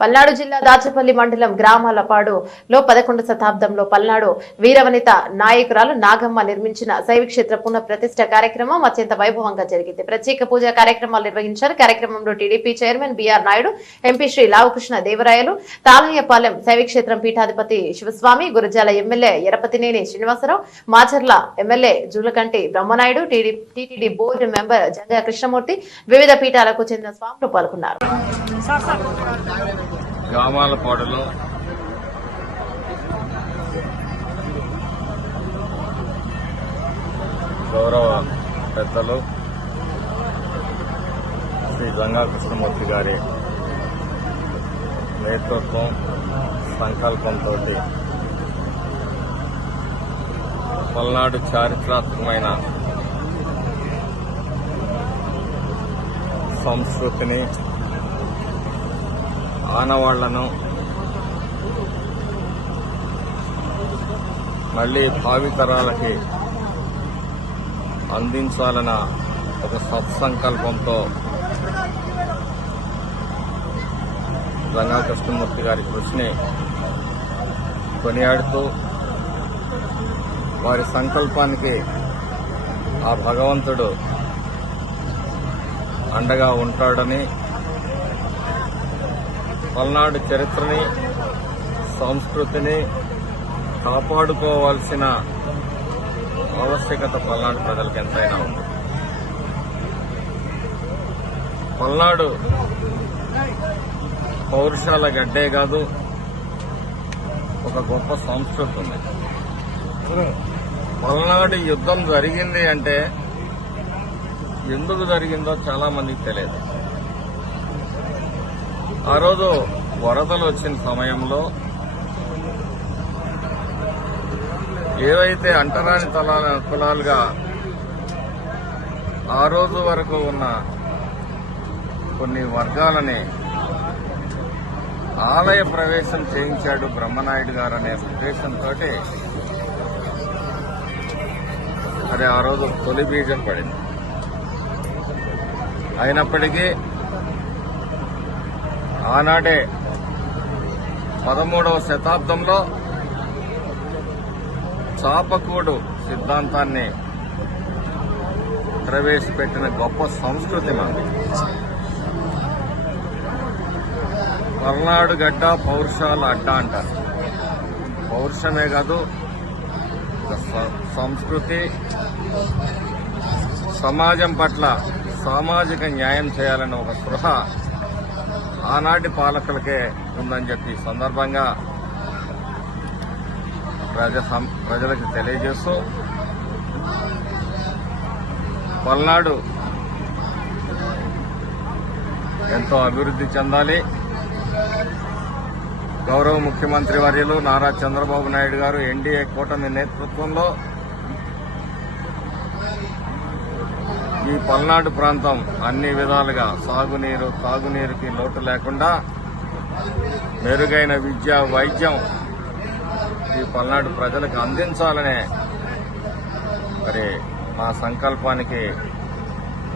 పల్నాడు జిల్లా దాచపల్లి మండలం గ్రామాలపాడు లో పదకొండు శతాబ్దంలో పల్నాడు వీరవనిత నాయకురాలు నాగమ్మ నిర్మించిన శైవ క్షేత్ర పునః ప్రతిష్ట కార్యక్రమం అత్యంత వైభవంగా జరిగింది. ప్రత్యేక పూజా కార్యక్రమాలు నిర్వహించారు. కార్యక్రమంలో TDP chairman BR Naidu MP Shri Lavakrishna Devarayalu Talayyapalem శైవక్షేత్రం పీఠాధిపతి Shivaswami Gurajala MLA Yarapathineni Srinivasarao Macherla MLA Julakanti Brahmanaidu TTD board member Janga Krishnamurthy వివిధ పీఠాలకు చెందిన స్వాములు పాల్గొన్నారు. గ్రామాల గ్రామాలపాడులో గౌరవ పెద్దలు శ్రీ గంగా కృష్ణమూర్తి గారి నేతృత్వం సంకల్పంతో పల్నాడు చారిత్రాత్మకమైన సంస్కృతిని ఆనవాళ్ళను మళ్ళీ భావితరాలకి అందించాలన్న ఒక సత్సంకల్పంతో గంగా కృష్ణమూర్తి గారి కృషిని కొనియాడుతూ వారి సంకల్పానికి ఆ భగవంతుడు అండగా ఉంటాడని పల్నాడు చరిత్రని సంస్కృతిని కాపాడుకోవాల్సిన ఆవశ్యకత పల్నాడు ప్రజలకు ఎంతైనా ఉంది. పల్నాడు పౌరుషాల గడ్డే కాదు ఒక గొప్ప సంస్కృతి ఉంది. పల్నాడు యుద్ధం జరిగింది అంటే ఎందుకు జరిగిందో చాలా మందికి తెలియదు. ఆ రోజు వరదలు వచ్చిన సమయంలో ఏవైతే అంటరాని తలాల కులాలుగా ఆ రోజు వరకు ఉన్న కొన్ని వర్గాలని ఆలయ ప్రవేశం చేయించాడు బ్రహ్మనాయుడు గారు అనే ఉద్దేశంతో అది ఆ రోజు తొలి బీజం పడింది. అయినప్పటికీ ఆనాడే పదమూడవ శతాబ్దంలో చాపకూడు సిద్ధాంతాన్ని ప్రవేశపెట్టిన గొప్ప సంస్కృతి మనది పల్నాడు గడ్డ పౌరుషాల అడ్డ అంటారు పౌరుషమే కాదు సంస్కృతి సమాజం పట్ల సామాజిక న్యాయం చేయాలన్న ఒక స్పృహ ఆనాటి పాలకులకే ఉందని చెప్పి సందర్భంగా ప్రజ సం- ప్రజలకు తెలియజేస్తూ పల్నాడు ఎంతో అభివృద్ధి చెందాలి. గౌరవ ముఖ్యమంత్రి వర్యులు నారా చంద్రబాబు నాయుడు గారు ఎన్డీఏ కూటమి నేతృత్వంలో ఈ పల్నాడు ప్రాంతం అన్ని విధాలుగా సాగునీరు తాగునీరుకి లోటు లేకుండా మెరుగైన విద్య వైద్యం ఈ పల్నాడు ప్రజలకు అందించాలనే మరి మా సంకల్పానికి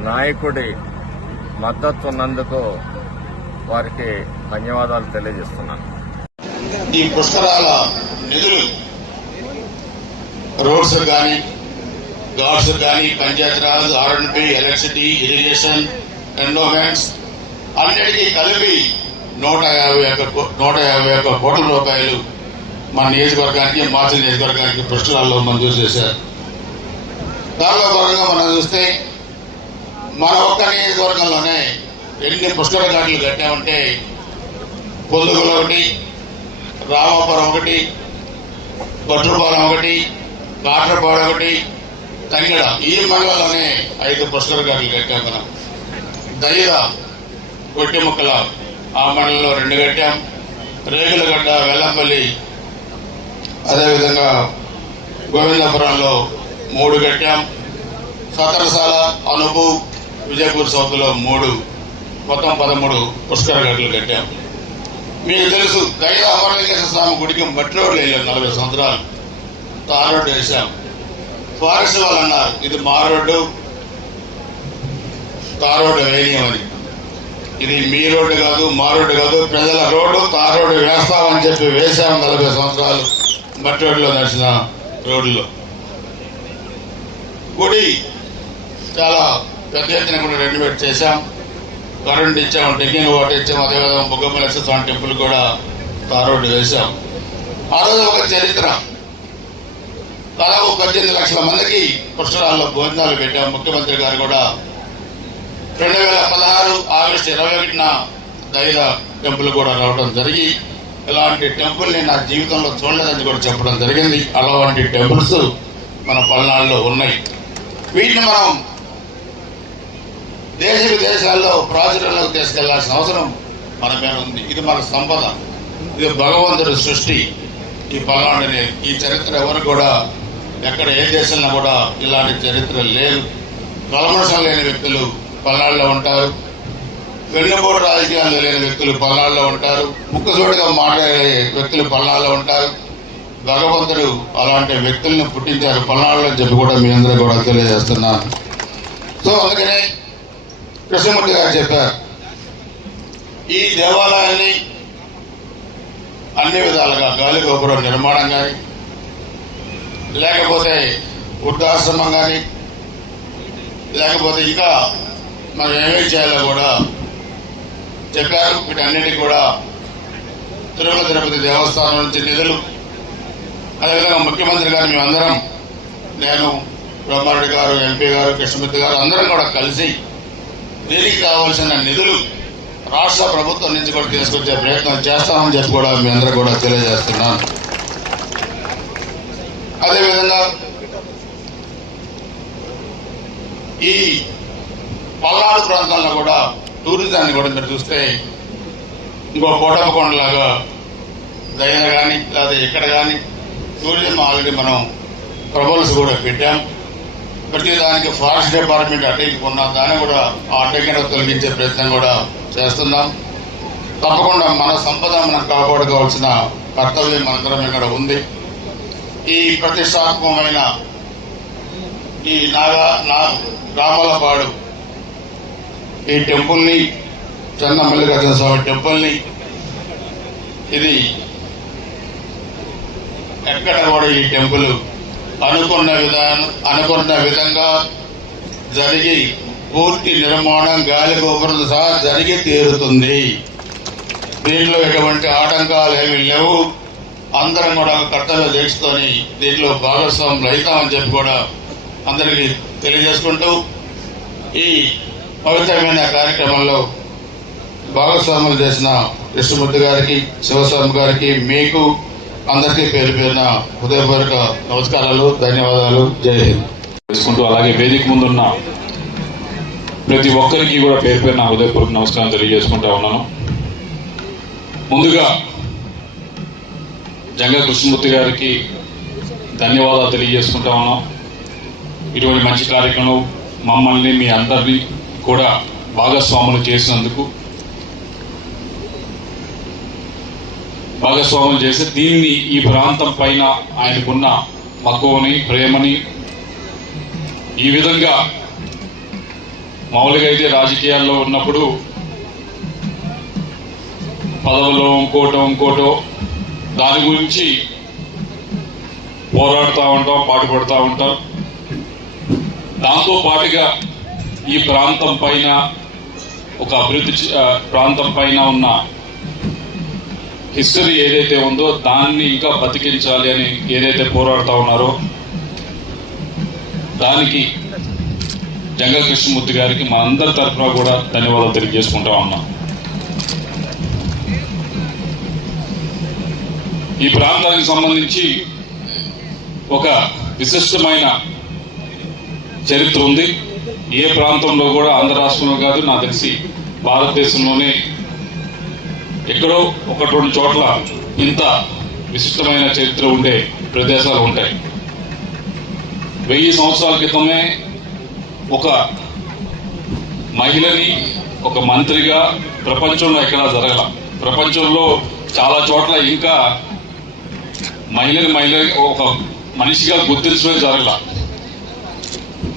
నాయకుడి మద్దతు ఉన్నందుకు వారికి ధన్యవాదాలు తెలియజేస్తున్నాను. ఈ పుష్కరాల నిధులు రోడ్స్ కానీ గాడ్స్ కానీ Panchayatiraj R and B electricity irrigation endowments అన్నిటికీ కలిపి నూట యాభై ఒక్క కో- నూట యాభై ఒక్క కోట్ల రూపాయలు మా నియోజకవర్గానికి మార్చి నియోజకవర్గానికి పుష్కరాల్లో మంజూరు చేశారు. దానిలో భాగంగా మనం చూస్తే మన ఒక్క నియోజకవర్గంలోనే ఎన్ని పుష్కర ఘాట్లు కట్టామంటే పొద్దుగులు ఒకటి రామాపురం ఒకటి కొట్రపాలెం ఒకటి కాట్రపాడు ఒకటి తంగడ ఈ మండలంలోనే ఐదు పుష్కర ఘాట్లు కట్టాం మనం దయ్య కొట్టి ముక్కల ఆ మండలంలో రెండు కట్టాం. రేగులగడ్డ వెల్లంపల్లి అదేవిధంగా గోవిందపురంలో మూడు కట్టాం. సతరసాల అనుపు విజయపూర్ సౌత్లో మూడు మొత్తం పదమూడు పుష్కర గడ్డలు కట్టాం. మీకు తెలుసు దైవ అమరలింగేశ్వర స్వామి గుడికి మట్టి రోడ్లు వెళ్ళాం నలభై సంవత్సరాలు. తార్ వేసాం ఫారెస్ట్ వాళ్ళు అన్నారు ఇది మా రోడ్డు తార్ రోడ్డు వేయనియమని ఇది మీ రోడ్డు కాదు మా రోడ్డు కాదు ప్రజల రోడ్డు తార్ రోడ్డు వేస్తామని చెప్పి వేసాము నలభై సంవత్సరాలు. మట్టి రోడ్లో నడిచిన రోడ్లు గుడి చాలా పెద్ద ఎత్తున కూడా రెన్యువేట్ చేశాం. కరెంట్ ఇచ్చాము డ్రింకింగ్ వాటర్ ఇచ్చాము అదేవిధంగా బుగ్గమ్మల స్వామి టెంపుల్ కూడా తార్ రోడ్డు వేశాం. ఆ రోజు ఒక చరిత్ర. దాదాపు పద్దెనిమిది లక్షల మందికి పుష్కరాల్లో భోజనాలు పెట్టాం. ముఖ్యమంత్రి గారు కూడా రెండు వేల పదహారు ఆగస్టు ఇరవై ఒకటిన దైవ టెంపుల్ కూడా రావడం జరిగి ఇలాంటి టెంపుల్ని నా జీవితంలో చూడలేదని కూడా చెప్పడం జరిగింది. అలాంటి టెంపుల్స్ మన పల్నాడులో ఉన్నాయి. వీటిని మనం దేశ విదేశాల్లో ప్రాచుర్యంలోకి తీసుకెళ్ళాల్సిన అవసరం మన మీద ఉంది. ఇది మన సంపద. ఇది భగవంతుడి సృష్టి. ఈ పల్నాడుని ఈ చరిత్ర ఎవరు కూడా ఎక్కడ ఏ దేశంలో కూడా ఇలాంటి చరిత్ర లేదు. కలమషం లేని వ్యక్తులు పల్నాడులో ఉంటారు. వెన్నుపోటు రాజకీయాలు లేని వ్యక్తులు పల్నాడులో ఉంటారు. ముక్కుసూటిగా మాట్లాడే వ్యక్తులు పల్నాడులో ఉంటారు. భగవంతుడు అలాంటి వ్యక్తులను పుట్టించారు పల్నాడులో చెప్పి కూడా మీ అందరూ కూడా తెలియజేస్తున్నాను సో అందుకనే కృష్ణమూర్తి గారు చెప్పారు ఈ దేవాలయాన్ని అన్ని విధాలుగా గాలి గోపురం నిర్మాణం కానీ లేకపోతే వృద్ధాశ్రమం కానీ లేకపోతే ఇంకా మనం ఏమేమి చేయాలో కూడా చెప్పారు. వీటన్నిటికీ కూడా తిరుమల తిరుపతి దేవస్థానం నుంచి నిధులు. అదేవిధంగా ముఖ్యమంత్రి గారు మేమందరం నేను బ్రహ్మారెడ్డి గారు ఎంపీ గారు కృష్ణమూర్తి గారు అందరం కూడా కలిసి దీనికి కావాల్సిన నిధులు రాష్ట్ర ప్రభుత్వం నుంచి కూడా తీసుకొచ్చే ప్రయత్నం చేస్తామని చెప్పి కూడా మీ అందరూ కూడా తెలియజేస్తున్నాను. అదేవిధంగా ఈ పల్నాడు ప్రాంతంలో కూడా టూరిజాన్ని కూడా మీరు చూస్తే ఇంకో కోటప్పకొండలాగా దైన కానీ లేదా ఇక్కడ కానీ టూరిజం ఆల్రెడీ మనం ప్రపోజల్స్ కూడా పెట్టాం. ప్రతి దానికి ఫారెస్ట్ డిపార్ట్మెంట్ అడ్డంకున్నాం దాన్ని కూడా ఆ అడ్డంకిని తొలగించే ప్రయత్నం కూడా చేస్తున్నాం. తప్పకుండా మన సంపద మనం కాపాడుకోవాల్సిన కర్తవ్యం మనందరం ఇక్కడ ఉంది. ఈ ప్రతిష్టాత్మకమైన ఈ నాగా నా రామలపాడు ఈ టెంపుల్ని చెన్న మల్లికార్జున స్వామి టెంపుల్ని ఇది ఎక్కడ కూడా ఈ టెంపుల్ అనుకున్న విధానం అనుకున్న విధంగా జరిగి పూర్తి నిర్మాణం గాలి గోపురం సహా జరిగి తీరుతుంది. దీనిలో ఎటువంటి ఆటంకాలు ఏమీ లేవు. అందరం కూడా కర్తవ్య దీక్షతోని దీంట్లో భాగస్వాములు అవుతామని చెప్పి కూడా అందరికీ తెలియజేసుకుంటూ ఈ పవిత్రమైన కార్యక్రమంలో భాగస్వాములు చేసిన కృష్ణమూర్తి గారికి శివస్వామి గారికి మీకు అందరికీ పేరు పేరున హృదయపూర్వక నమస్కారాలు ధన్యవాదాలు. జై హింద్. అలాగే వేదిక ముందున్న ప్రతి ఒక్కరికి కూడా పేరు పేరు హృదయపూర్వక నమస్కారం తెలియజేసుకుంటా ఉన్నాను. ముందుగా జంగా కృష్ణమూర్తి గారికి ధన్యవాదాలు తెలియజేసుకుంటా ఉన్నాం. ఇటువంటి మంచి కార్యక్రమం మమ్మల్ని మీ అందరినీ కూడా భాగస్వాములు చేసినందుకు భాగస్వాములు చేసి దీన్ని ఈ ప్రాంతం పైన ఆయనకున్న మక్కువని ప్రేమని ఈ విధంగా మామూలుగా అయితే రాజకీయాల్లో ఉన్నప్పుడు పదవులో ఇంకోటో ఇంకోటో దాని గురించి పోరాడుతూ ఉంటాం పాటుపడుతూ ఉంటాం. దాంతో పాటుగా ఈ ప్రాంతం పైన ఒక అభివృద్ధి ప్రాంతం పైన ఉన్న హిస్టరీ ఏదైతే ఉందో దాన్ని ఇంకా బతికించాలి అని ఏదైతే పోరాడుతూ ఉన్నారో దానికి జంగ కృష్ణమూర్తి గారికి మా అందరి తరఫున కూడా ధన్యవాదాలు తెలియజేసుకుంటా ఉన్నాం. ఈ ప్రాంతానికి సంబంధించి ఒక విశిష్టమైన చరిత్ర ఉంది. ఏ ప్రాంతంలో కూడా ఆంధ్ర రాష్ట్రంలో కాదు నాకు తెలిసి భారతదేశంలోనే ఎక్కడో ఒక రెండు చోట్ల ఇంత విశిష్టమైన చరిత్ర ఉండే ప్రదేశాలు ఉంటాయి. వెయ్యి సంవత్సరాల క్రితమే ఒక మహిళని ఒక మంత్రిగా ప్రపంచంలో ఎక్కడా జరగల. ప్రపంచంలో చాలా చోట్ల ఇంకా మహిళని మహిళ ఒక మనిషిగా గుర్తించడమే జరగల.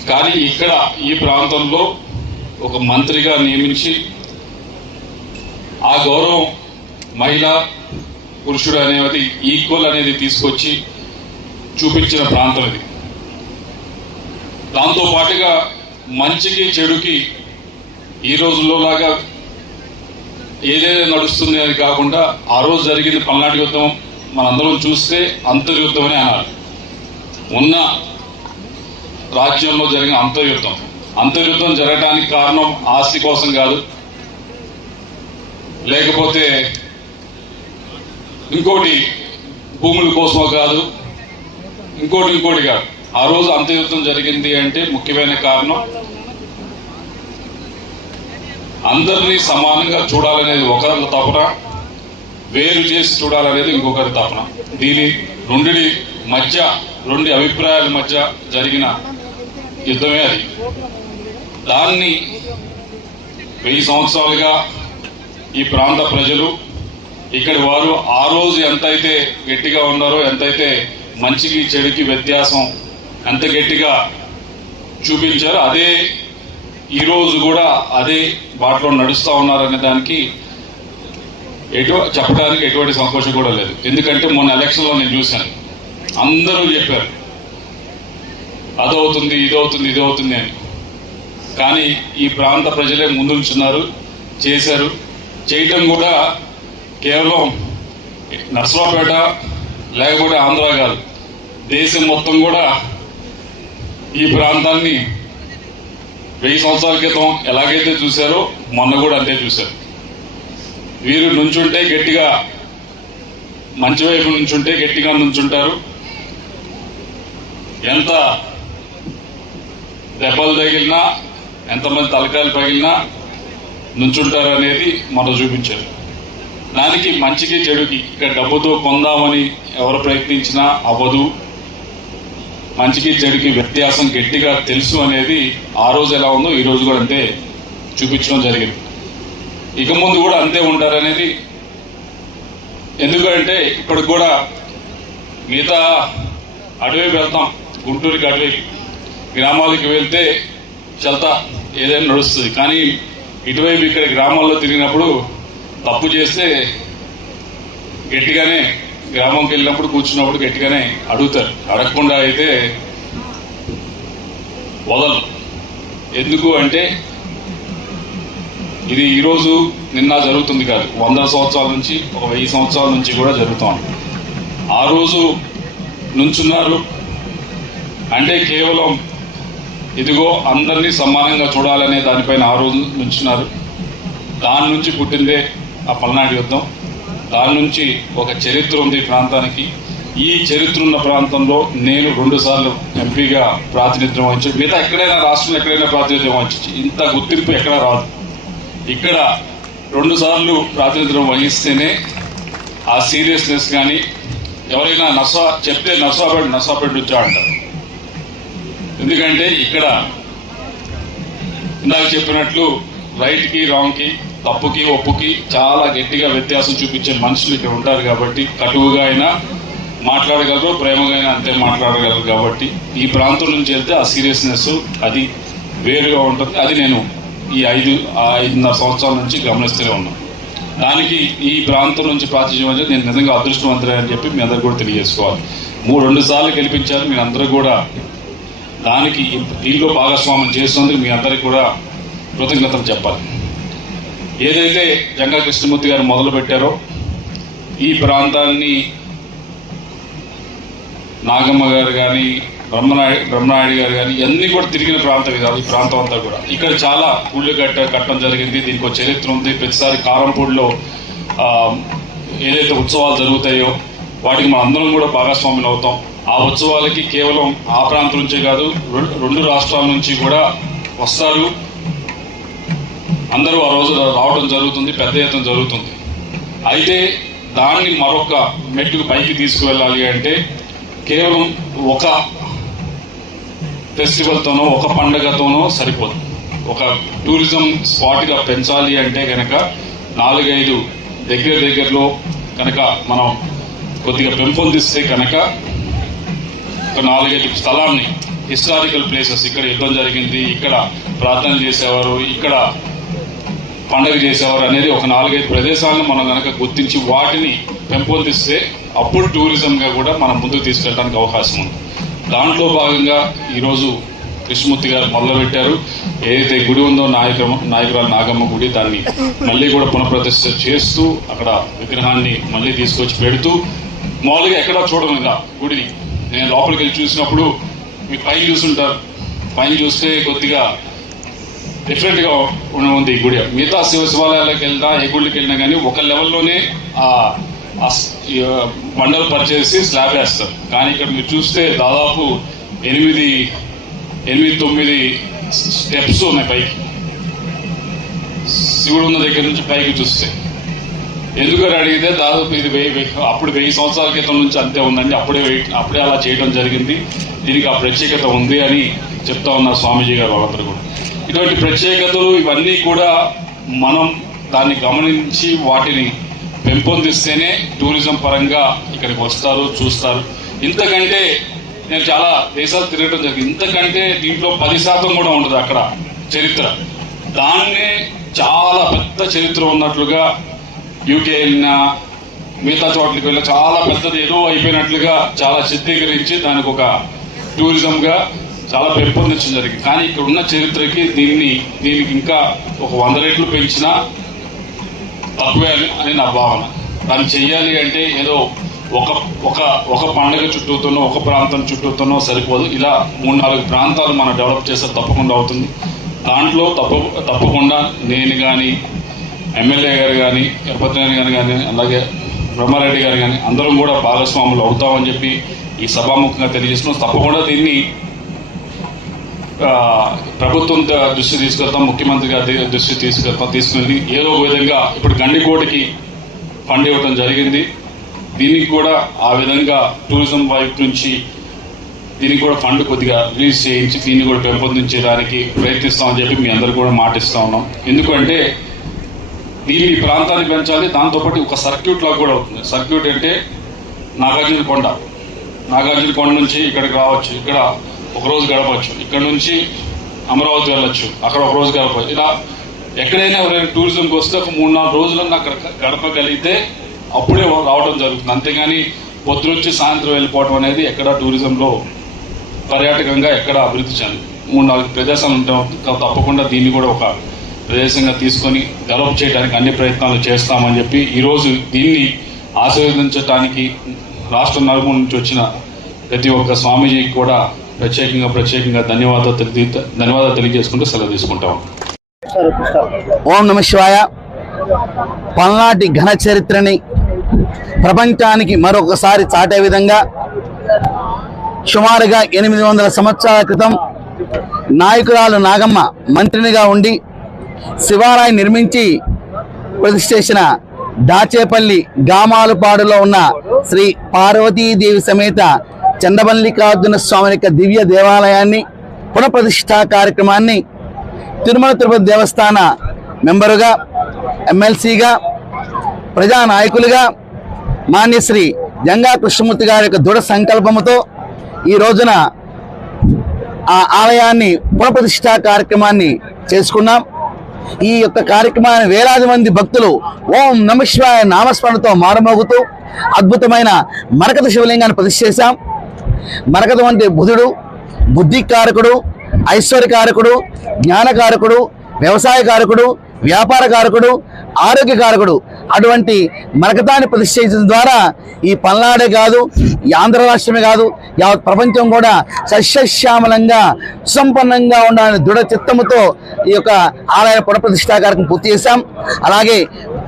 కానీ ఇక్కడ ఈ ప్రాంతంలో ఒక మంత్రిగా నియమించి ఆ గౌరవం మహిళ పురుషుడు అనేది ఈక్వల్ అనేది తీసుకొచ్చి చూపించిన ప్రాంతం ఇది. దాంతో పాటుగా మంచికి చెడుకి ఈ రోజుల్లో లాగా ఏదైతే నడుస్తుంది అది కాకుండా ఆ రోజు జరిగింది పల్నాటి యుద్ధం మనందరం చూస్తే అంతర్యుద్ధమని అన్నారు. ఉన్న రాజ్యంలో జరిగిన అంతర్యుద్ధం. అంతర్యుద్ధం జరగడానికి కారణం ఆస్తి కోసం కాదు. లేకపోతే ఇంకోటి భూముల కోసమో కాదు. ఇంకోటి ఇంకోటి కాదు. ఆ రోజు అంతర్యుద్ధం జరిగింది అంటే ముఖ్యమైన కారణం అందరినీ సమానంగా చూడాలనేది ఒకరి తపన. వేరు చేసి చూడాలనేది ఇంకొకరి తపన. దీని రెండిటి మధ్య రెండు అభిప్రాయాల మధ్య జరిగిన యుద్ధమే అది. దాన్ని వెయ్యి సంవత్సరాలుగా ఈ ప్రాంత ప్రజలు ఇక్కడి వారు ఆ రోజు ఎంతైతే గట్టిగా ఉన్నారో ఎంతైతే మంచికి చెడుకి వ్యత్యాసం ఎంత గట్టిగా చూపించారో అదే ఈరోజు కూడా అదే బాటలో నడుస్తూ ఉన్నారనే దానికి ఎటు చెప్పడానికి ఎటువంటి సంకోచం కూడా లేదు. ఎందుకంటే మొన్న ఎలక్షన్లో నేను చూశాను. అందరూ చెప్పారు అదవుతుంది ఇదవుతుంది ఇదవుతుంది అని. కానీ ఈ ప్రాంత ప్రజలే ముందుంచున్నారు చేశారు. చేయటం కూడా కేవలం నర్సరావుపేట లేకపోతే ఆంధ్ర కాదు. దేశం మొత్తం కూడా ఈ ప్రాంతాన్ని వెయ్యి సంవత్సరాల క్రితం ఎలాగైతే చూశారో మొన్న కూడా అంతే చూశారు. వీరు నుంచుంటే గట్టిగా మంచి వైపు నుంచుంటే గట్టిగా నుంచుంటారు. ఎంత దెబ్బలు తగిలినా ఎంతమంది తలకాయలు పగిలినా నుంచుంటారు అనేది మనం చూపించారు. దానికి మంచికి చెడుకి ఇక్కడ డబ్బుతో పొందామని ఎవరు ప్రయత్నించినా అవ్వదు. మంచికి చెడుకి వ్యత్యాసం గట్టిగా తెలుసు అనేది ఆ రోజు ఎలా ఉందో ఈ రోజు కూడా అంతే చూపించడం జరిగింది. ఇక ముందు కూడా అంతే ఉంటారనేది ఎందుకంటే ఇప్పుడు కూడా మిగతా అడవి వెళ్తాం గుంటూరుకి అడవి గ్రామాలకి వెళ్తే చెల్తా ఏదైనా నడుస్తుంది. కానీ ఇటువైపు ఇక్కడ గ్రామాల్లో తిరిగినప్పుడు తప్పు చేస్తే గట్టిగానే గ్రామంకి వెళ్ళినప్పుడు కూర్చున్నప్పుడు గట్టిగానే అడుగుతారు. అడగకుండా అయితే వదలరు. ఎందుకు అంటే ఇది ఈరోజు నిన్న జరుగుతుంది కాదు. వందల సంవత్సరాల నుంచి ఒక వెయ్యి సంవత్సరాల నుంచి కూడా జరుగుతోంది. ఆ రోజు నుంచున్నారు. అంటే కేవలం ఇదిగో అందరినీ సమానంగా చూడాలనే దానిపైన ఆ రోజు నుంచున్నారు. దాని నుంచి పుట్టిందే ఆ పల్నాడు యుద్ధం. దాని నుంచి ఒక చరిత్ర ఉంది ఈ ప్రాంతానికి. ఈ చరిత్ర ఉన్న ప్రాంతంలో నేను రెండు సార్లు ఎంపీగా ప్రాతినిధ్యం వహించాను మిగతా ఎక్కడైనా రాష్ట్రంలో ఎక్కడైనా ప్రాతినిధ్యం వహించచ్చు. ఇంత గుర్తింపు ఎక్కడా రాదు. ఇక్కడ రెండు సార్లు ప్రాతినిధ్యం వహిస్తేనే ఆ సీరియస్నెస్ కానీ ఎవరైనా నసా చెప్తే నసాపేట నసాపేట వచ్చా అంటారు. ఎందుకంటే ఇక్కడ ఇందాక చెప్పినట్లు రైట్కి రాంగ్కి తప్పుకి ఒప్పుకి చాలా గట్టిగా వ్యత్యాసం చూపించే మనుషులు ఇక్కడ ఉంటారు కాబట్టి కటువుగా అయినా మాట్లాడగలరు ప్రేమగా అయినా అంతే మాట్లాడగలరు కాబట్టి ఈ ప్రాంతం నుంచి వెళ్తే ఆ సీరియస్నెస్ అది వేరుగా ఉంటుంది. అది నేను ఈ ఐదు ఐదున్నర సంవత్సరాల నుంచి గమనిస్తూనే ఉన్నాం. దానికి ఈ ప్రాంతం నుంచి ప్రాచుర్యం అనేది నేను నిజంగా అదృష్టవంతులే అని చెప్పి మీ అందరు కూడా తెలియజేసుకోవాలి. మూడు రెండు సార్లు గెలిపించారు మీ అందరూ కూడా దానికి దీనిలో భాగస్వామ్యం చేస్తున్నందుకు మీ అందరికీ కూడా కృతజ్ఞతలు చెప్పాలి. ఏదైతే జంగా కృష్ణమూర్తి గారు మొదలు పెట్టారో ఈ ప్రాంతాన్ని నాగమ్మ గారు కానీ బ్రహ్మనాయుడు బ్రహ్మనాయుడు గారు కానీ ఇవన్నీ కూడా తిరిగిన ప్రాంతం ఇది ఈ ప్రాంతం అంతా కూడా. ఇక్కడ చాలా గుళ్ళు కట్ట కట్టడం జరిగింది దీనికి ఒక చరిత్ర ఉంది. ప్రతిసారి కారంపూడిలో ఏదైతే ఉత్సవాలు జరుగుతాయో వాటికి మనం అందరం కూడా భాగస్వాములు అవుతాం. ఆ ఉత్సవాలకి కేవలం ఆ ప్రాంతం నుంచే కాదు రెండు రాష్ట్రాల నుంచి కూడా వస్తారు. అందరూ ఆ రోజు రావడం జరుగుతుంది పెద్ద ఎత్తున జరుగుతుంది. అయితే దాన్ని మరొక మెట్టుకు పైకి తీసుకువెళ్ళాలి అంటే కేవలం ఒక ఫెస్టివల్తోనో ఒక పండగతోనో సరిపోదు. ఒక టూరిజం స్పాట్గా పెంచాలి అంటే కనుక నాలుగైదు దగ్గర దగ్గరలో కనుక మనం కొద్దిగా పెంపొందిస్తే కనుక ఒక నాలుగైదు స్థలాన్ని హిస్టారికల్ ప్లేసెస్ ఇక్కడ యుద్ధం జరిగింది ఇక్కడ ప్రార్థన చేసేవారు ఇక్కడ పండగ చేసేవారు అనేది ఒక నాలుగైదు ప్రదేశాలను మనం కనుక గుర్తించి వాటిని పెంపొందిస్తే అప్పుడు టూరిజంగా కూడా మనం ముందుకు తీసుకెళ్ళడానికి అవకాశం ఉంది. దాంట్లో భాగంగా ఈరోజు కృష్ణమూర్తి గారు మొదలుపెట్టారు. ఏదైతే గుడి ఉందో నాయక నాయకురాలు నాగమ్మ గుడి దాన్ని మళ్ళీ కూడా పునఃప్రతిష్ఠ చేస్తూ అక్కడ విగ్రహాన్ని మళ్ళీ తీసుకొచ్చి పెడుతూ మామూలుగా ఎక్కడా చూడడం ఇలా గుడిని. నేను లోపలికి వెళ్ళి చూసినప్పుడు మీ పైన చూసుంటారు. పైన చూస్తే కొద్దిగా డిఫరెంట్గా ఉంది ఈ గుడి. మిగతా శివ శివాలయాలకు వెళ్తా ఏ గుడికి వెళ్ళినా కానీ ఒక లెవెల్లోనే ఆ, బండలు పర్చేసి స్లాబ్ వేస్తారు. కానీ ఇక్కడ మీరు చూస్తే దాదాపు ఎనిమిది ఎనిమిది తొమ్మిది స్టెప్స్ ఉన్నాయి పైకి. శివుడు ఉన్న దగ్గర నుంచి పైకి చూస్తే. ఎందుకని అడిగితే దాదాపు ఇది వెయ్యి అప్పుడు వెయ్యి సంవత్సరాల క్రితం నుంచి అంతే ఉందండి. అప్పుడే అప్పుడే అలా చేయడం జరిగింది. దీనికి ఆ ప్రత్యేకత ఉంది అని చెప్తా ఉన్నారు స్వామీజీ గారు వాళ్ళందరూ కూడా. ఇటువంటి ప్రత్యేకతలు ఇవన్నీ కూడా మనం దాన్ని గమనించి వాటిని పెంపొందిస్తేనే టూరిజం పరంగా ఇక్కడికి వస్తారు చూస్తారు. ఇంతకంటే నేను చాలా దేశాలు తిరగడం జరిగింది. ఇంతకంటే దీంట్లో పది శాతం కూడా ఉండదు అక్కడ చరిత్ర. దాన్నే చాలా పెద్ద చరిత్ర ఉన్నట్లుగా యూకే వెళ్ళినా మిగతా చోట్లకి వెళ్ళి చాలా పెద్దది ఏదో అయిపోయినట్లుగా చాలా చిత్రీకరించి దానికి ఒక టూరిజంగా చాలా పెంపొందించడం జరిగింది. కానీ ఇక్కడ ఉన్న చరిత్రకి దీన్ని దీనికి ఇంకా ఒక వంద రెట్లు పెంచినా తక్కువే అని అని నా భావన. దాన్ని చెయ్యాలి అంటే ఏదో ఒక ఒక ఒక పండుగ చుట్టూతోనో ఒక ప్రాంతం చుట్టూతోనో సరిపోదు. ఇలా మూడు నాలుగు ప్రాంతాలు మనం డెవలప్ చేస్తే తప్పకుండా అవుతుంది. దాంట్లో తప్పు తప్పకుండా నేను కానీ ఎమ్మెల్యే గారు కానీ ఎప్పటినేని గారు కానీ అలాగే బ్రహ్మారెడ్డి గారు కానీ అందరం కూడా భాగస్వాములు అవుతామని చెప్పి ఈ సభాముఖంగా తెలియజేస్తున్నాం. తప్పకుండా దీన్ని ప్రభుత్వం దృష్టి తీసుకెళ్తాం ముఖ్యమంత్రి గారి దృష్టి తీసుకెళ్తాం తీసుకుని ఏదో ఒక విధంగా ఇప్పుడు గండికోటకి ఫండ్ ఇవ్వటం జరిగింది. దీనికి కూడా ఆ విధంగా టూరిజం వైపు నుంచి దీనికి కూడా ఫండ్ కొద్దిగా రిలీజ్ చేయించి దీన్ని కూడా పెంపొందించడానికి ప్రయత్నిస్తామని చెప్పి మీ అందరు కూడా మాటిస్తా ఉన్నాం. ఎందుకంటే దీన్ని ఈ ప్రాంతాన్ని పెంచాలి దాంతోపాటు ఒక సర్క్యూట్ లాగా కూడా అవుతుంది. సర్క్యూట్ అంటే నాగార్జున కొండ. నాగార్జున కొండ నుంచి ఇక్కడికి రావచ్చు. ఇక్కడ ఒక రోజు గడపచ్చు ఇక్కడ నుంచి అమరావతి వెళ్ళొచ్చు. అక్కడ ఒక రోజు గడపచ్చు ఇలా ఎక్కడైనా ఎవరైనా టూరిజంకి వస్తే ఒక మూడు నాలుగు రోజులన్నా అక్కడ గడపగలిగితే అప్పుడే రావడం జరుగుతుంది. అంతేగాని పొద్దునొచ్చి సాయంత్రం వెళ్ళిపోవడం అనేది ఎక్కడ టూరిజంలో పర్యాటకంగా ఎక్కడ అభివృద్ధి చెంది మూడు నాలుగు ప్రదేశాలు ఉంటాం తప్పకుండా దీన్ని కూడా ఒక ప్రదేశంగా తీసుకొని డెవలప్ చేయడానికి అన్ని ప్రయత్నాలు చేస్తామని చెప్పి ఈరోజు దీన్ని ఆశీర్వదించడానికి రాష్ట్ర నలుగురు నుంచి వచ్చిన ప్రతి ఒక్క స్వామీజీకి కూడా ప్రత్యేకంగా ప్రత్యేకంగా ధన్యవాదాలు తెలియ ధన్యవాదాలు తెలియజేసుకుంటూ సెలవు తీసుకుంటాం. ఓం నమ శివాయ. పల్నాటి ఘన చరిత్రని ప్రపంచానికి మరొకసారి చాటే విధంగా సుమారుగా ఎనిమిది వందల సంవత్సరాల క్రితం నాయకురాలు నాగమ్మ మంత్రినిగా ఉండి శివాలయం నిర్మించి ప్రతిష్ఠించిన దాచేపల్లి గామాలపాడులో ఉన్న శ్రీ పార్వతీదేవి సమేత చందమల్లికార్జున స్వామి యొక్క దివ్య దేవాలయాన్ని పునఃప్రతిష్ఠా కార్యక్రమాన్ని తిరుమల తిరుపతి దేవస్థాన మెంబరుగా ఎమ్మెల్సీగా ప్రజానాయకులుగా మాన్యశ్రీ జంగా కృష్ణమూర్తి గారి యొక్క దృఢ సంకల్పముతో ఈ రోజున ఆ ఆలయాన్ని పునఃప్రతిష్ఠా కార్యక్రమాన్ని చేసుకున్నాం. ఈ యొక్క కార్యక్రమాన్ని వేలాది మంది భక్తులు ఓం నమశివాయ నామస్మరణతో మారుమోగుతూ అద్భుతమైన మరకత శివలింగాన్ని ప్రతిష్ఠ చేశాం మరకతం అంటే బుధుడు బుద్ధికారకుడు ఐశ్వర్యకారకుడు జ్ఞానకారకుడు వ్యవసాయకారకుడు వ్యాపారకారకుడు ఆరోగ్యకారకుడు అటువంటి మరకతాన్ని ప్రతిష్ఠించడం ద్వారా ఈ పల్నాడే కాదు ఈ ఆంధ్ర రాష్ట్రమే కాదు యావత్ ప్రపంచం కూడా సస్యశ్యామలంగా సుసంపన్నంగా ఉండాలని దృఢ చిత్తముతో ఈ యొక్క ఆలయ పునఃప్రతిష్ఠా కార్యక్రమం పూర్తి చేశాం. అలాగే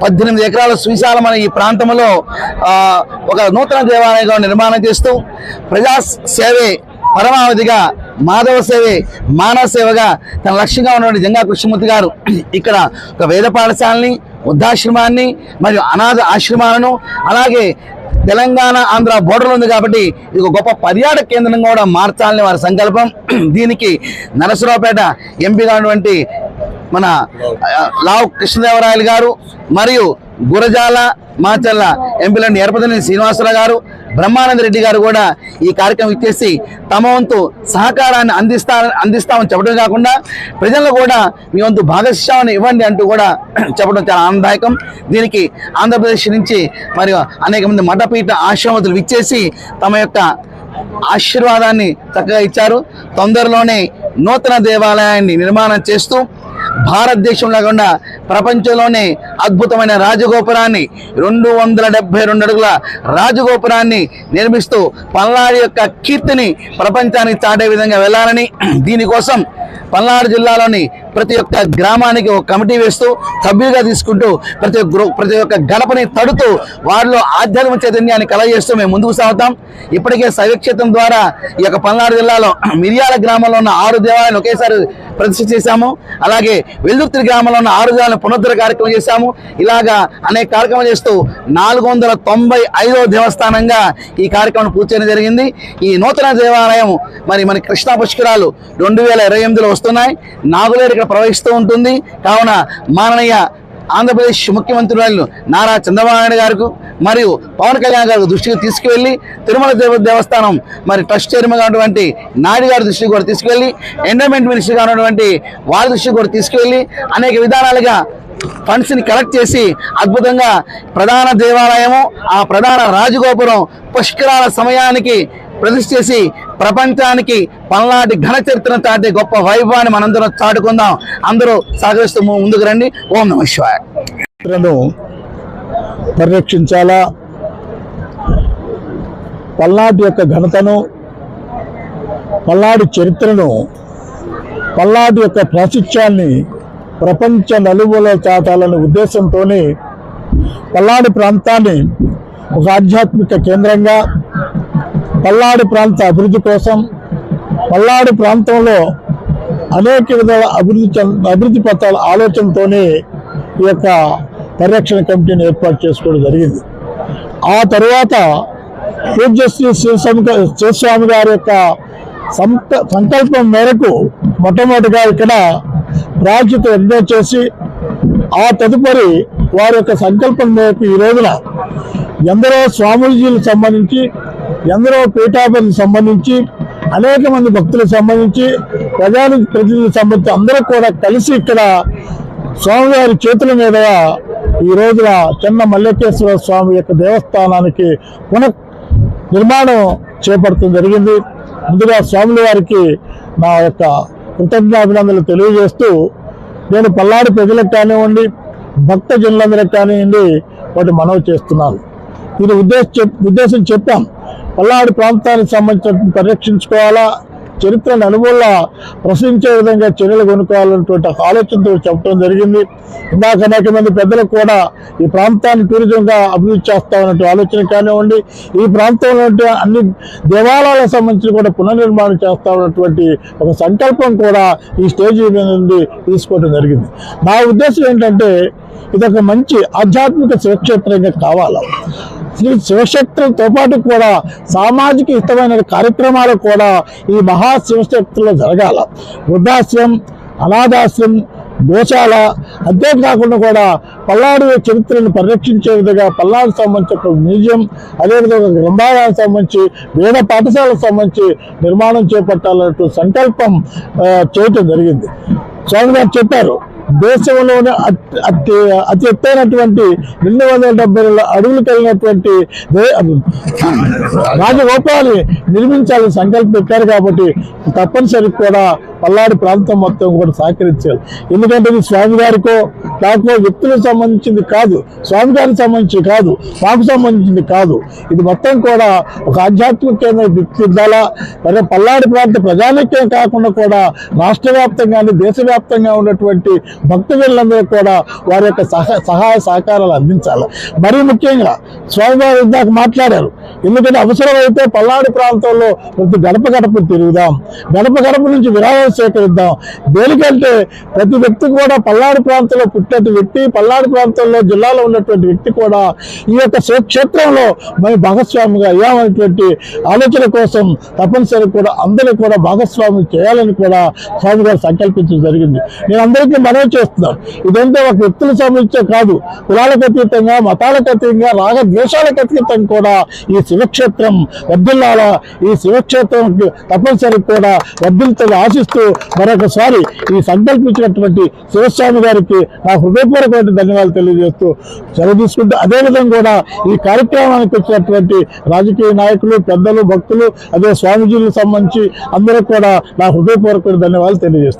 పద్దెనిమిది ఎకరాల సువిశాలమైన ఈ ప్రాంతంలో ఒక నూతన దేవాలయంగా నిర్మాణం చేస్తూ ప్రజా సేవే పరమావధిగా మాధవ సేవే మానవ సేవగా తన లక్ష్యంగా ఉన్నటువంటి జంగా కృష్ణమూర్తి గారు ఇక్కడ ఒక వేద పాఠశాలని వృద్ధాశ్రమాన్ని మరియు అనాథ ఆశ్రమాలను అలాగే తెలంగాణ ఆంధ్ర బోర్డర్ ఉంది కాబట్టి ఇది ఒక గొప్ప పర్యాటక కేంద్రం కూడా మార్చాలని వారి సంకల్పం. దీనికి నరసరావుపేట ఎంపీగా ఉన్నటువంటి మన లావు కృష్ణదేవరాయలు గారు మరియు గురజాల మాచల్ల ఎంపీలండి ఎరపతిని శ్రీనివాసరావు గారు బ్రహ్మానంద రెడ్డి గారు కూడా ఈ కార్యక్రమం ఇచ్చేసి తమ వంతు సహకారాన్ని అందిస్తా అందిస్తామని చెప్పడం కాకుండా ప్రజలను కూడా మీ వంతు భాగస్వామిని ఇవ్వండి అంటూ కూడా చెప్పడం చాలా ఆనందదాయకం. దీనికి ఆంధ్రప్రదేశ్ నుంచి మరియు అనేక మంది మఠపీఠ ఆశ్రమతులు ఇచ్చేసి తమ యొక్క ఆశీర్వాదాన్ని చక్కగా ఇచ్చారు. తొందరలోనే నూతన దేవాలయాన్ని నిర్మాణం చేస్తూ భారతదేశంలో కాకుండా ప్రపంచంలోనే అద్భుతమైన రాజగోపురాన్ని రెండు వందల డెబ్బై రెండు అడుగుల రాజగోపురాన్ని నిర్మిస్తూ పల్నాడు యొక్క కీర్తిని ప్రపంచానికి చాటే విధంగా వెళ్ళాలని దీనికోసం పల్నాడు జిల్లాలోని ప్రతి ఒక్క గ్రామానికి ఒక కమిటీ వేస్తూ సభ్యులుగా తీసుకుంటూ ప్రతి ఒక్క గ్రూ- ప్రతి ఒక్క గడపని తడుతూ వారిలో ఆధ్యాత్మిక చైతన్యాన్ని కలగజేస్తూ మేము ముందుకు సాగుతాం. ఇప్పటికే శైవక్షేత్రం ద్వారా ఈ యొక్క పల్నాడు జిల్లాలో మిరియాల గ్రామంలో ఉన్న ఆరు దేవాలయాలు ఒకేసారి ప్రతిష్ఠ చేశాము. అలాగే వెల్దుర్తి గ్రామంలో ఉన్న ఆరు పునరుద్ధర కార్యక్రమం చేశాము. ఇలాగా అనేక కార్యక్రమాలు చేస్తూ నాలుగు వందల తొంభై ఐదవ దేవస్థానంగా ఈ కార్యక్రమం పూర్తి చేయడం జరిగింది. ఈ నూతన దేవాలయం మరి మన కృష్ణా పుష్కరాలు రెండు వేల ఇరవై ఎనిమిదిలో వస్తున్నాయి. నాగులేరు ఇక్కడ ప్రవహిస్తూ ఉంటుంది. కావున మాననీయ ఆంధ్రప్రదేశ్ ముఖ్యమంత్రి నారా చంద్రబాబు నాయుడు గారికి మరియు పవన్ కళ్యాణ్ గారికి దృష్టికి తీసుకువెళ్ళి తిరుమల తిరుపతి దేవస్థానం మరి ట్రస్ట్ చైర్మన్ ఉన్నటువంటి నాయుడు గారి దృష్టికి కూడా తీసుకువెళ్ళి ఎండోమెంట్ మినిస్టర్గా ఉన్నటువంటి వారి దృష్టికి కూడా తీసుకువెళ్ళి అనేక విధానాలుగా ఫండ్స్ని కలెక్ట్ చేసి అద్భుతంగా ప్రధాన దేవాలయము ఆ ప్రధాన రాజగోపురం పుష్కరాల సమయానికి ప్రతిష్ఠ చేసి ప్రపంచానికి పల్నాటి ఘన చరిత్రను చాటే గొప్ప వైభవాన్ని మనందరం చాటుకుందాం. అందరూ సహకరిస్తూ ముందుకు రండి. ఓం నమ శివాయ. చరిత్రను పరిరక్షించాలా? పల్నాటి యొక్క ఘనతను పల్నాడు చరిత్రను పల్నాటి యొక్క ప్రాశిత్యాన్ని ప్రపంచ నలుగుల చాటాలనే ఉద్దేశంతోనే పల్నాడు ప్రాంతాన్ని ఒక ఆధ్యాత్మిక కేంద్రంగా పల్నాడు ప్రాంత అభివృద్ధి కోసం పల్నాడు ప్రాంతంలో అనేక విధాల అభివృద్ధి చెంద- అభివృద్ధి పత్రాల ఆలోచనతోనే ఈ యొక్క పరిరక్షణ కమిటీని ఏర్పాటు చేసుకోవడం జరిగింది. ఆ తర్వాత పూజ్యశ్రీ శివస్వామి శివస్వామి గారి యొక్క సంక సంకల్పం మేరకు మొట్టమొదటిగా ఇక్కడ ప్రాజెక్టు ఎంజాయ్ చేసి ఆ తదుపరి వారి యొక్క సంకల్పం మేరకు ఈ రోజున ఎందరో స్వామీజీలకు సంబంధించి ఎందరో పీఠాపతికి సంబంధించి అనేక మంది భక్తులకు సంబంధించి ప్రజాని ప్రతినిధులకు సంబంధించి అందరూ కూడా కలిసి ఇక్కడ స్వామివారి చేతుల మీద ఈ రోజున చిన్న మల్లేకేశ్వర స్వామి యొక్క దేవస్థానానికి పునః నిర్మాణం చేపడటం జరిగింది. ముందుగా స్వాముల వారికి నా యొక్క కృతజ్ఞాభినందనలు తెలియజేస్తూ నేను పల్లాడి ప్రజలకు కానివ్వండి భక్త జనులందరికి కానివ్వండి వాటి మనవి చేస్తున్నాను. దీని ఉద్దేశం చెప్- ఉద్దేశం చెప్పాం. పల్నాడు ప్రాంతానికి సంబంధించిన పరిరక్షించుకోవాలా? చరిత్రను అనుభవంలో ప్రశ్నించే విధంగా చర్యలు కొనుక్కోవాలన్నటువంటి ఆలోచనతో చెప్పడం జరిగింది. ఇందాక అనేక మంది పెద్దలకు కూడా ఈ ప్రాంతాన్ని టూరిజంగా అభివృద్ధి చేస్తామన్నట్టు ఆలోచన కానివ్వండి ఈ ప్రాంతంలో అన్ని దేవాలయాలకు సంబంధించి కూడా పునర్నిర్మాణం చేస్తామన్నటువంటి ఒక సంకల్పం కూడా ఈ స్టేజ్ మీద నుండి తీసుకోవడం జరిగింది. నా ఉద్దేశం ఏంటంటే ఇదొక మంచి ఆధ్యాత్మిక శివక్షేత్రంగా కావాలి? శ్రీ శివశక్తులతో పాటు కూడా సామాజిక హితమైన కార్యక్రమాలు కూడా ఈ మహా శివక్షేత్రంలో జరగాల. వృద్ధాశ్రయం అనాథాశ్రయం గోశాల అంతేకాకుండా కూడా పల్నాడు చరిత్రను పరిరక్షించే విధంగా పల్నాడు సంబంధించి ఒక మ్యూజియం అదేవిధంగా గ్రంథాలయానికి సంబంధించి వేద పాఠశాలకు సంబంధించి నిర్మాణం చేపట్టాలన్నట్టు సంకల్పం చేయటం జరిగింది. స్వామి గారు చెప్పారు దేశంలోనే అతి అతి అతి ఎత్తైనటువంటి రెండు వందల డెబ్బై అడుగులు కలిగినటువంటి రాజగోపాలని నిర్మించాలని సంకల్పం పెట్టారు కాబట్టి తప్పనిసరి కూడా పల్లాడి ప్రాంతం మొత్తం కూడా సహకరించాలి ఎందుకంటే ఇది స్వామి గారికో వ్యక్తులకు సంబంధించింది కాదు స్వామి గారికి సంబంధించి కాదు మాకు సంబంధించింది కాదు. ఇది మొత్తం కూడా ఒక ఆధ్యాత్మిక కేంద్రం దిక్కిద్దాలా మరి పల్లాడి ప్రాంత ప్రజానిక్యం కాకుండా కూడా రాష్ట్ర వ్యాప్తంగానే దేశవ్యాప్తంగా ఉన్నటువంటి భక్తులందరూ కూడా వారి యొక్క సహ సహాయ సహకారాలు అందించాలి. మరీ ముఖ్యంగా స్వామివారు ఇందాక మాట్లాడారు ఎందుకంటే అవసరమైతే పల్నాడు ప్రాంతంలో ప్రతి గడప గడప తిరుగుదాం. గడప గడప నుంచి విరామ విరాళం సేకరిద్దాం. దేనికంటే ప్రతి వ్యక్తి కూడా పల్నాడు ప్రాంతంలో పుట్టిన వ్యక్తి పల్నాడు ప్రాంతంలో జిల్లాలో ఉన్నటువంటి వ్యక్తి కూడా ఈ యొక్క శివక్షేత్రంలో మరి భాగస్వామిగా అయ్యామనేటువంటి ఆలోచన కోసం తప్పనిసరి కూడా అందరూ కూడా భాగస్వామి చేయాలని కూడా స్వామి గారు సంకల్పించడం జరిగింది. నేను అందరికీ మనవి చేస్తున్నాను. ఇదంతా ఒక వ్యక్తుల సంబంధించే కాదు. కులాలకు అతీతంగా మతాలకు అతీతంగా రాగ ద్వేషాలకు అతీతం కూడా ఈ శివక్షేత్రం వర్ధిల్లాల. ఈ శివక్షేత్రం తప్పనిసరి కూడా వద్దులతో ఆశిస్తూ మరొకసారి ఈ సంకల్పించినటువంటి శివస్వామి గారికి నా హృదయపూర్వకమైన ధన్యవాదాలు తెలియజేస్తూ సెలవు తీసుకుంటూ అదేవిధంగా కూడా ఈ కార్యక్రమానికి వచ్చినటువంటి రాజకీయ నాయకులు పెద్దలు భక్తులు అదే స్వామీజీలకు సంబంధించి అందరూ కూడా నా హృదయపూర్వకమైన ధన్యవాదాలు తెలియజేస్తాను